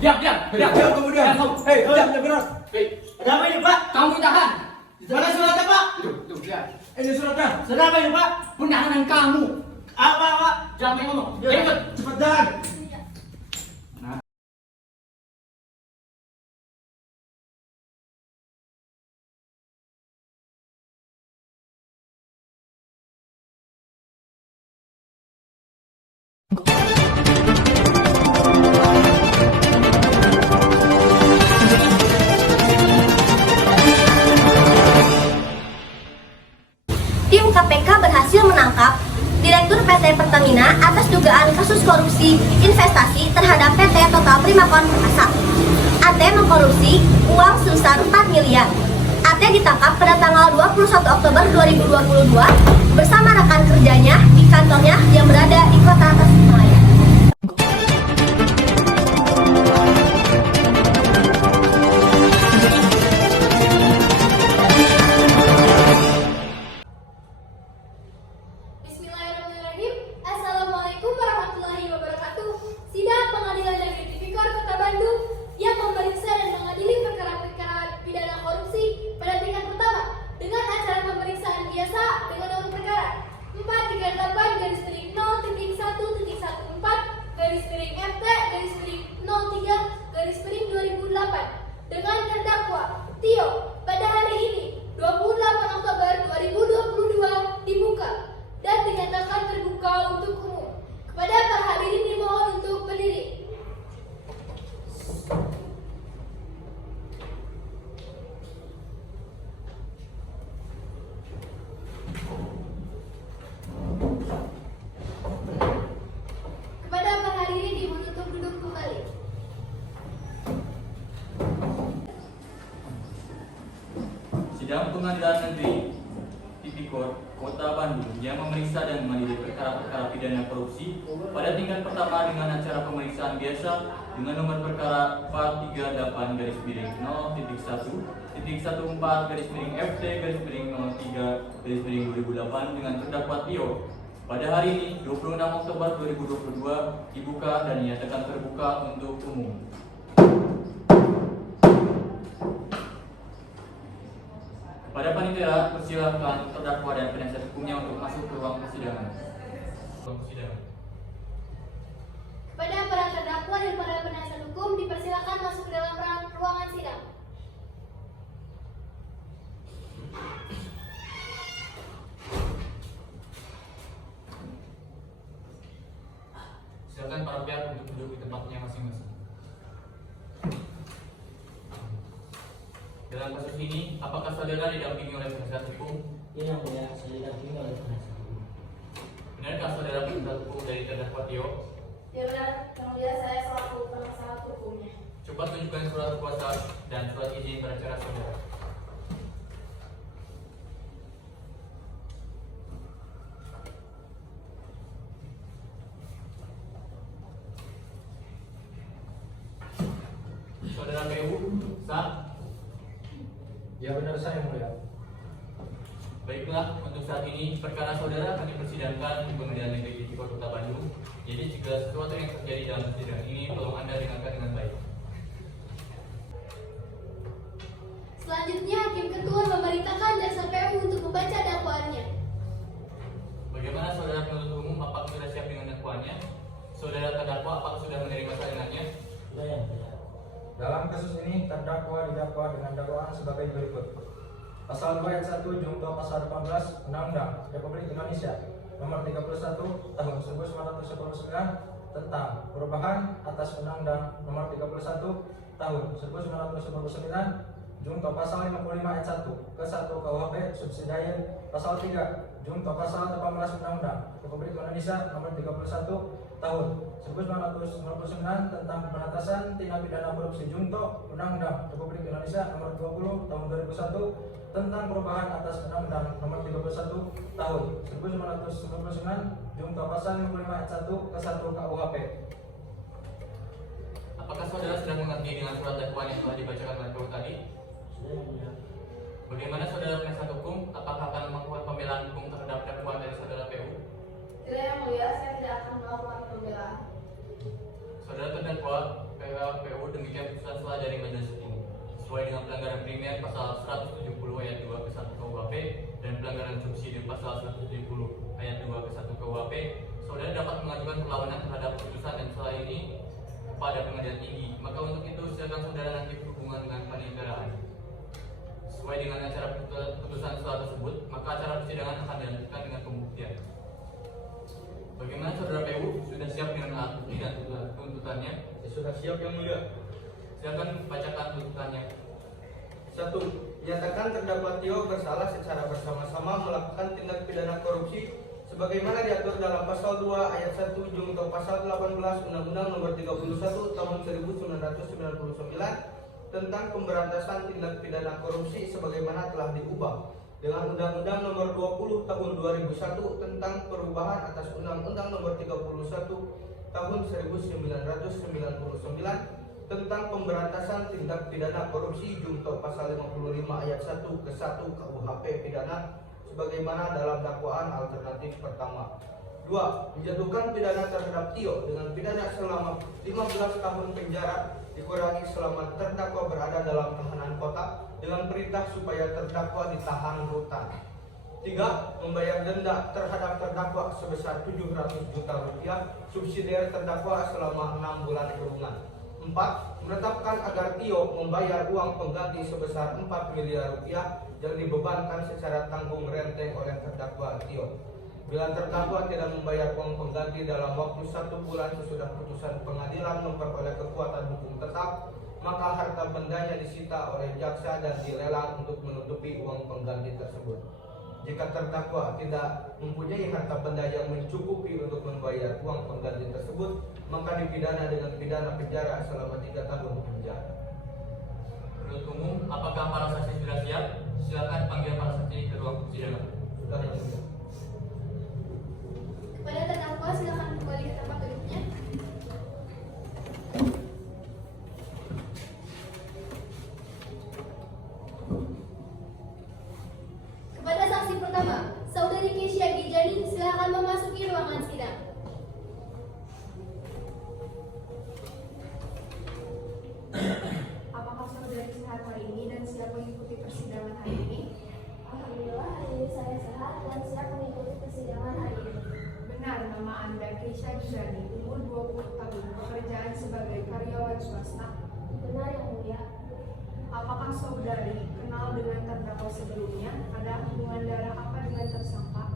Diam, diam, diam. Diam kamu diam. Hei, diam, benar. Hei, Ada apa ini, Pak? kamu tahan. Mana suratnya, Pak? Tuh, lihat. Ini suratnya. Surat apa ini, Pak? Penahanan kamu. Apa, Pak? Jangan main ngomong. Ya, Ikut. cepat jalan. Tim KPK berhasil menangkap Direktur PT Pertamina atas dugaan kasus korupsi investasi terhadap PT Total Primakon Perkasa. AT mengkorupsi uang sebesar 4 miliar. AT ditangkap pada tanggal 21 Oktober 2022 bersama rekan kerjanya di kantornya yang berada di Kota Tasikmalaya. Bismillahirrahmanirrahim. Assalamualaikum warahmatullahi wabarakatuh. Sidang Pengadilan Negeri Tipikor Kota Bandung yang memeriksa dan mengadili perkara-perkara pidana korupsi pada tingkat pertama dengan acara pemeriksaan biasa dengan nomor perkara 438-FT-01-2008 dengan terdakwa Tio pada hari ini 28 Oktober 2022 dibuka dan dinyatakan terbuka untuk umum. Kepada para hadirin dimohon untuk berdiri. Kepada para hadirin dimohon untuk duduk kembali. Sidang Pengadilan Negeri Tipikor Kota Bandung yang memeriksa dan mengadili perkara-perkara pidana korupsi pada tingkat pertama dengan acara pemeriksaan biasa dengan nomor perkara 438-14-01-03-FT-03-03-2008 dengan terdakwa Tio pada hari ini 26 Oktober 2022 dibuka dan dinyatakan terbuka untuk umum. Pada panitia, persilakan terdakwa dan penasihat hukumnya untuk masuk ke ruang persidangan. Kepada para terdakwa dan para penasihat hukum dipersilakan masuk ke dalam ruangan sidang. Silakan para pihak untuk duduk di tempatnya masing-masing. Dalam kasus ini, apakah saudara didampingi oleh penasihat hukum? Iya, yang mulia, saya didampingi oleh penasihat hukum. Benarkah saudara penasihat hukum dari terdakwa Tio? Ya benar, yang mulia saya selaku penasehat hukumnya. Coba tunjukkan surat kuasa dan surat izin beracara saudara. Saudara PU, sah? Ya benar saya mulia. Baiklah, untuk saat ini perkara saudara akan dipersidangkan di Pengadilan Negeri Tipikor Kota Bandung. Jadi jika sesuatu yang terjadi dalam persidangan ini, tolong Anda dengarkan dengan baik. Selanjutnya, Hakim Ketua memerintahkan jaksa PU untuk membaca dakwaannya. Bagaimana saudara penuntut umum, apakah sudah siap dengan dakwaannya? Saudara terdakwa, apakah sudah menerima salinannya? Sudah, yang mulia. Dalam kasus ini terdakwa didakwa dengan dakwaan sebagai berikut. Pasal 2 ayat 1 junto pasal 18 Undang-Undang Republik Indonesia Nomor 31 Tahun 1999 tentang perubahan atas Undang-Undang Nomor 31 Tahun 1999 junto pasal 55 ayat 1 ke 1 KUHP subsidiary pasal 3 junto pasal 18 Undang-Undang Republik Indonesia Nomor 31 Tahun 1999 tentang pemberantasan tindak pidana korupsi junto Undang-Undang Republik Indonesia Nomor 20 Tahun 2001 tentang perubahan atas Undang-Undang Nomor 31 Tahun 1999 junto pasal 55 ayat 1 ke 1 KUHP. Apakah saudara sudah mengerti dengan surat dakwaan yang telah dibacakan oleh PU tadi? Sudah, yang mulia. Bagaimana saudara penasihat hukum? Apakah akan melakukan pembelaan hukum terhadap dakwaan dari saudara PU? Tidak, yang mulia, saya tidak akan melakukan pembelaan. Saudara terdakwa PU demikian putusan setelah dari majelis ini. Sesuai dengan pelanggaran primer pasal 170 ayat 2 ke 1 KUHP dan pelanggaran subsidi pasal 170 ayat 2 ke 1 KUHP, saudara dapat mengajukan perlawanan terhadap putusan dan setelah ini pada pengadilan tinggi. Maka untuk itu silakan saudara nanti berhubungan dengan panitraan. Sesuai dengan acara putusan setelah tersebut, maka acara persidangan akan dilanjutkan dengan pembuktian. Bagaimana saudara PU, sudah siap dengan alat bukti dan tuntutannya? Ya, sudah siap yang mulia. Silakan bacakan tuntutannya. 1. Menyatakan terdakwa Tio bersalah secara bersama-sama melakukan tindak pidana korupsi sebagaimana diatur dalam pasal 2 ayat 1 junto pasal 18 Undang-Undang Nomor 31 Tahun 1999 tentang pemberantasan tindak pidana korupsi sebagaimana telah diubah dengan Undang-Undang Nomor 20 Tahun 2001 tentang perubahan atas Undang-Undang Nomor 31 Tahun 1999 tentang pemberantasan tindak pidana korupsi junto pasal 55 ayat 1 ke 1 KUHP pidana sebagaimana dalam dakwaan alternatif pertama. 2. Menjatuhkan pidana terhadap Tio dengan pidana selama 15 tahun penjara dikurangi selama terdakwa berada dalam tahanan kota dengan perintah supaya terdakwa ditahan rutan. 3. Membayar denda terhadap terdakwa sebesar 700 juta rupiah subsidiar terdakwa selama 6 bulan kurungan. 4. Menetapkan agar Tio membayar uang pengganti sebesar 4 miliar rupiah yang dibebankan secara tanggung renteng oleh terdakwa Tio. Bila terdakwa tidak membayar uang pengganti dalam waktu 1 bulan sesudah putusan pengadilan memperoleh kekuatan hukum tetap, maka harta bendanya disita oleh jaksa dan dilelang untuk menutupi uang pengganti tersebut. Jika terdakwa tidak mempunyai harta benda yang mencukupi untuk membayar uang pengganti tersebut, maka dipidana dengan pidana penjara selama 3 tahun penjara. Penuntut umum, apakah para saksi sudah siap? Silakan panggil para saksi ke ruang persidangan. Sudah yang mulia. Kepada terdakwa silakan kembali ke tempat duduknya. Kepada saksi pertama, Saudari Keisha Gijani, silakan memasuki ruangan sidang. Apakah saudari sehat hari ini dan siap mengikuti persidangan hari ini? Alhamdulillah, hari ini saya sehat dan siap mengikuti persidangan hari ini. Benar, nama Anda Keisha Gijani, umur 20 tahun, pekerjaan sebagai karyawan swasta. Benar yang mulia. Apakah saudari kenal dengan terdakwa sebelumnya? Ada hubungan darah apa dengan tersangka?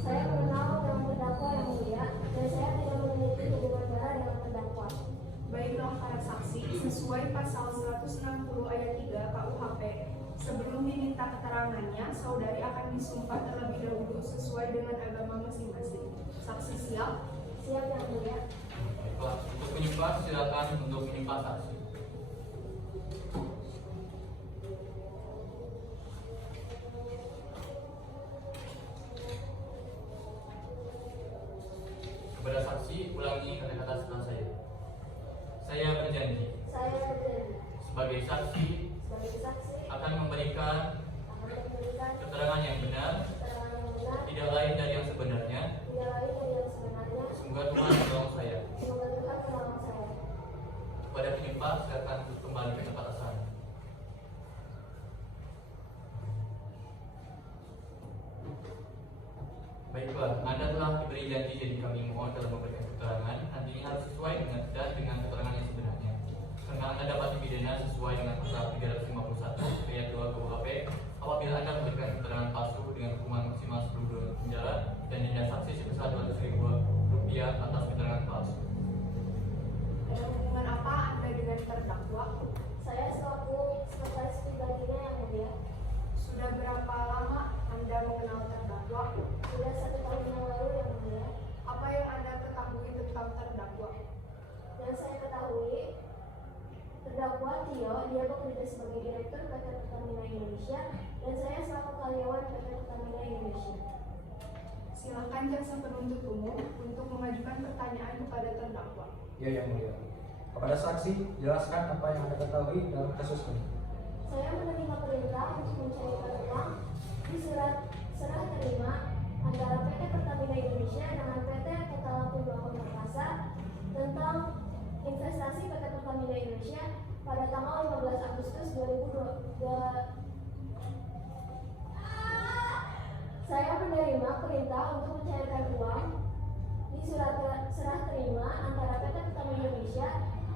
Saya mengenal dengan terdakwa yang mulia dan saya tidak memiliki hubungan darah dengan terdakwa. Baiklah para saksi, sesuai pasal 160 ayat 3 KUHP, sebelum diminta keterangannya, saudari akan disumpah terlebih dahulu sesuai dengan agama masing-masing. Saksi siap? Siap yang mulia. Baiklah, untuk menyumpah silakan untuk menyumpah saksi. Kepada saksi, ulangi kata-kata setelah saya. Saya berjanji Saya berjanji sebagai saksi sebagai saksi akan memberikan akan memberikan keterangan yang benar, keterangan yang benar, tidak lain dari yang sebenarnya. tidak lain dari yang sebenarnya. Semoga Tuhan menolong saya. Semoga Tuhan menolong saya. Kepada penyumpah silakan kembali ke tempat asalnya. Baiklah, Anda telah diberi janji, jadi kami mohon dalam memberikan keterangan nantinya harus sesuai dengan keterangan yang sebenarnya. Karena Anda dapat dipidana sesuai dengan pasal 351 ayat 2 KUHP apabila Anda memberikan keterangan palsu dengan hukuman maksimal 10 bulan penjara dan denda saksi sebesar 200.000 rupiah atas keterangan palsu. Ada hubungan apa Anda dengan terdakwa? Saya selaku sekretaris pribadinya yang mulia. Sudah berapa lama Anda mengenal terdakwa? Sudah 1 tahun yang lalu yang mulia. Apa yang Anda ketahui tentang terdakwa? Yang saya ketahui, terdakwa Tio, dia bekerja sebagai direktur PT Pertamina Indonesia dan saya selaku karyawan PT Pertamina Indonesia. Silakan jaksa penuntut umum untuk mengajukan pertanyaan kepada terdakwa. Ya yang mulia. Kepada saksi, jelaskan apa yang Anda ketahui dalam kasus ini. Saya menerima perintah untuk mencairkan uang di surat serah terima antara PT Pertamina Indonesia dengan PT Kota Lampu Bangun Perkasa tentang investasi PT Pertamina Indonesia pada tanggal 15 Agustus 2002. Saya menerima perintah untuk mencairkan uang di surat serah terima antara PT Pertamina Indonesia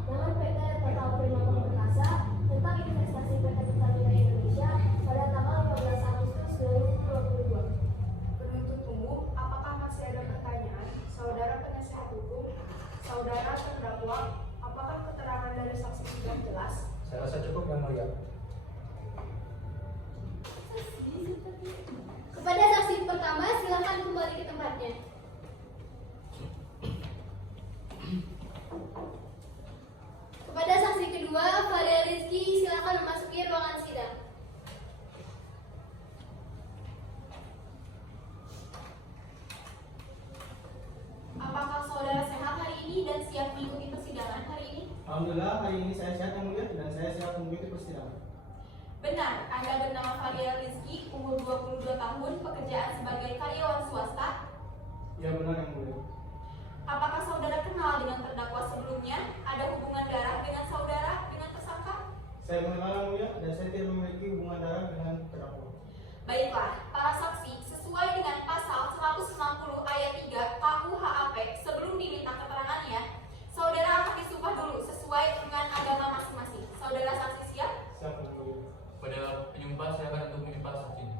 dengan PT Total Primakon Perkasa tentang investasi PT Pertamina Indonesia pada tanggal 15 Agustus 2022. Penuntut umum, apakah masih ada pertanyaan? Saudara penasihat hukum, saudara terdakwa, apakah keterangan dari saksi sudah jelas? Saya rasa cukup yang mulia. Kepada saksi pertama, silakan kembali ke tempatnya. Kepada saksi kedua, Faria Rizky, silakan memasuki ruangan sidang. Apakah saudara sehat hari ini dan siap mengikuti persidangan hari ini? Alhamdulillah, hari ini saya sehat yang mulia dan saya siap mengikuti persidangan. Benar, Anda bernama Faria Rizky, umur 22 tahun, pekerjaan sebagai karyawan swasta. Ya benar yang mulia. Apakah saudara kenal dengan terdakwa sebelumnya? Ada hubungan darah dengan saudara, dengan tersangka? Saya mengenal yang mulia dan saya tidak memiliki hubungan darah dengan terdakwa. Baiklah, para saksi, sesuai dengan pasal 160 ayat 3 KUHP, sebelum diminta keterangannya, saudara akan disumpah dulu sesuai dengan agama masing-masing. Saudara saksi siap? Siap yang mulia. Pada penyumpah silakan untuk menyumpah saksinya.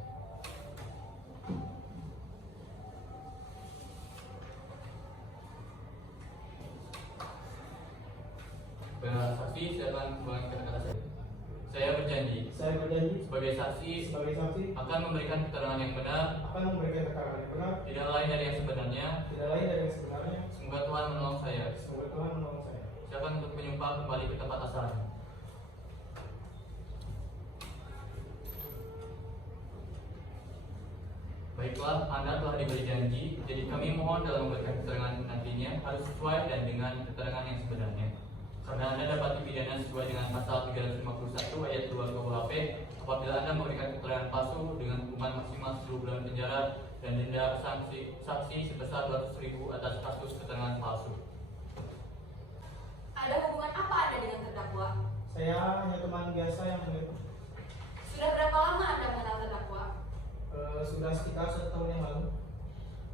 Pada saksi silakan kembali ke kata saya. Saya berjanji Saya berjanji sebagai saksi sebagai saksi akan memberikan keterangan yang benar, akan memberikan keterangan yang benar, tidak lain dari yang sebenarnya. tidak lain dari yang sebenarnya. Semoga Tuhan menolong saya. Semoga Tuhan menolong saya. Silakan untuk penyumpah kembali ke tempat asalnya. Baiklah, Anda telah diberi janji, jadi kami mohon dalam memberikan keterangan nantinya harus sesuai dan dengan keterangan yang sebenarnya. Karena Anda dapat dipidana sesuai dengan pasal 351 ayat 2 KUHP apabila Anda memberikan keterangan palsu dengan hukuman maksimal 10 bulan penjara dan denda saksi sebesar 200.000 atas kasus keterangan palsu. Ada hubungan apa Anda dengan terdakwa? Saya hanya teman biasa yang mulia. Sudah berapa lama Anda mengenal terdakwa? Sudah sekitar 1 tahun yang lalu.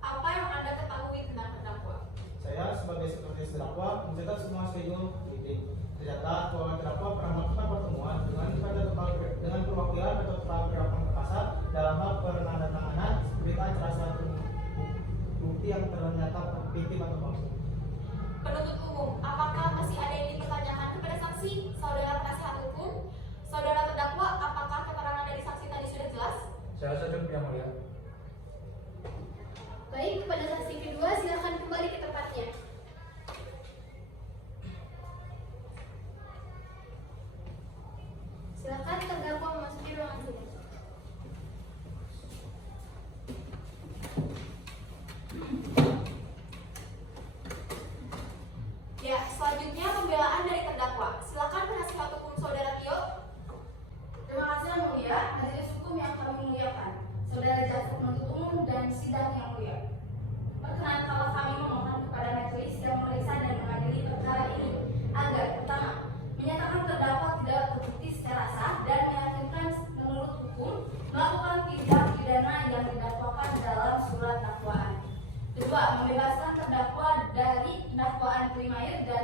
Apa yang Anda ketahui tentang terdakwa? Saya sebagai sekretaris terdakwa mencatat semua schedule meeting. Tercatat bahwa terdakwa pernah melakukan pertemuan dengan perwakilan atau Total Primakon Perkasa dalam hal penandatanganan berita acara suatu bukti yang ternyata fiktif atau palsu. Penuntut umum, apakah masih ada yang dipertanyakan kepada saksi? Saudara penasihat hukum, saudara terdakwa, apakah keterangan dari saksi tadi sudah jelas? Saya rasa cukup yang mulia. Baik, kepada saksi kedua, silakan kembali ke tempatnya. Silakan terdakwa memasuki ruangan sidang. Ya, selanjutnya pembelaan dari terdakwa. Silakan penasihat hukum saudara Tio. Terima kasih yang mulia, majelis hukum yang kami muliakan, saudara jaksa penuntut umum dan sidang yang mulia. Perkenankanlah kami memohon kepada majelis yang memeriksa dan mengadili perkara ini agar pertama, menyatakan terdakwa tidak terbukti secara sah dan meyakinkan menurut hukum melakukan tindak pidana yang didakwakan dalam surat dakwaan. Kedua, membebaskan terdakwa dari dakwaan primair dan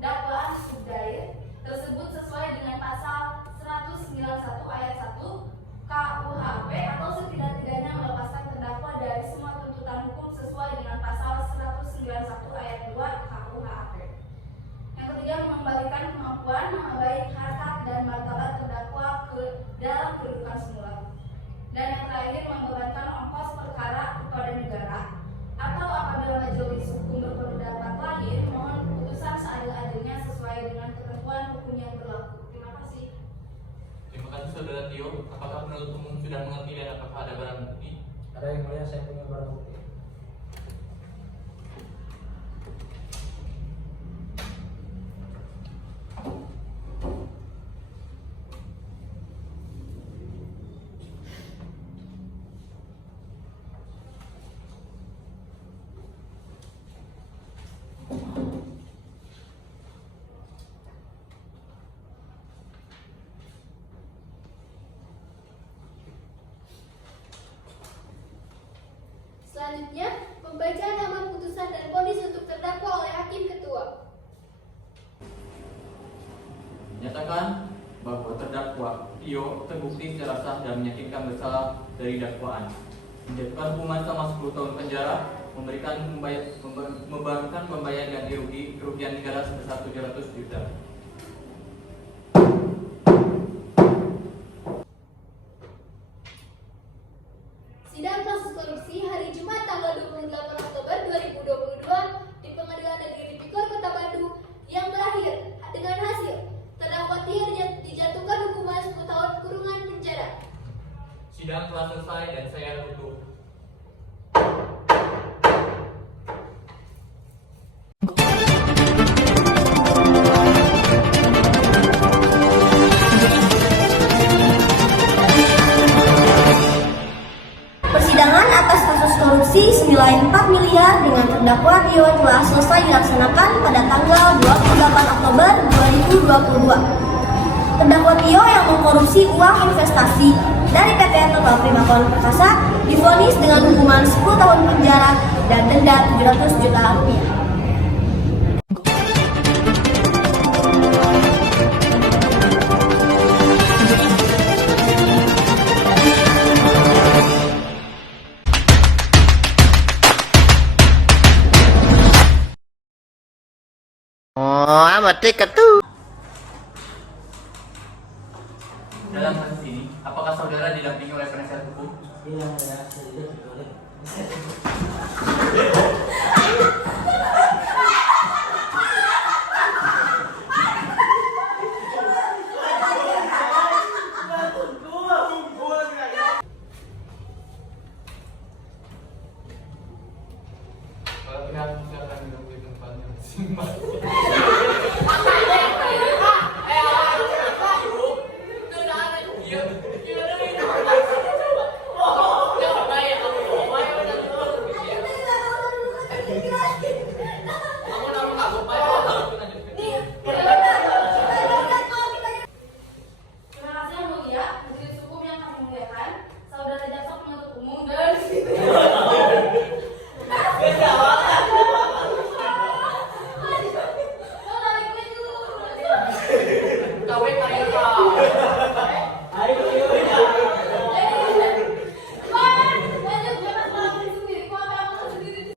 dakwaan subdair tersebut sesuai dengan pasal 191 ayat 1 KUHP atau setidak-tidaknya melepaskan terdakwa dari semua tuntutan hukum sesuai dengan pasal 191 ayat 2 KUHP. Yang ketiga, mengembalikan kemampuan nama baik, harkat, dan martabat terdakwa ke dalam kedudukan semula. Dan yang terakhir, membebankan ongkos perkara kepada negara atau apabila majelis hukum berpendapat lain, mohon keputusan seadil-adilnya sesuai dengan ketentuan hukum yang berlaku. Terima kasih. Terima kasih saudara Tio. Apakah penuntut umum sudah mengerti dan apakah ada barang bukti? Ada yang mulia, saya punya barang bukti. Selanjutnya, pembacaan amar putusan dan vonis untuk terdakwa oleh Hakim Ketua. Menyatakan bahwa terdakwa Tio terbukti secara sah dan meyakinkan bersalah dari dakwaan, menjatuhkan hukuman selama 10 tahun penjara, membayarkan pembayaran ganti rugi kerugian negara sebesar 700 juta. Sidang kasus korupsi hari Jumat tanggal 28 Oktober 2022 di Pengadilan Negeri Tipikor Kota Bandung yang berakhir dengan hasil terdakwa Tio dijatuhkan hukuman 10 tahun kurungan penjara. Sidang telah selesai dan saya tutup. Persidangan atas kasus korupsi senilai 4 miliar dengan terdakwa Tio telah selesai dilaksanakan pada tanggal 28 Oktober 2022. Terdakwa Tio yang mengkorupsi uang investasi dari PT Total Primakon Perkasa divonis dengan hukuman 10 tahun penjara dan denda 700 juta rupiah. Dalam kasus ini, apakah saudara didampingi oleh penasihat hukum? Tidak ya, saya tidak boleh. Kalau pihak silakan duduk di tempatnya masing-masing. Terima kasih yang mulia, majelis hukum yang kami muliakan, saudara jaksa penuntut umum dan Kau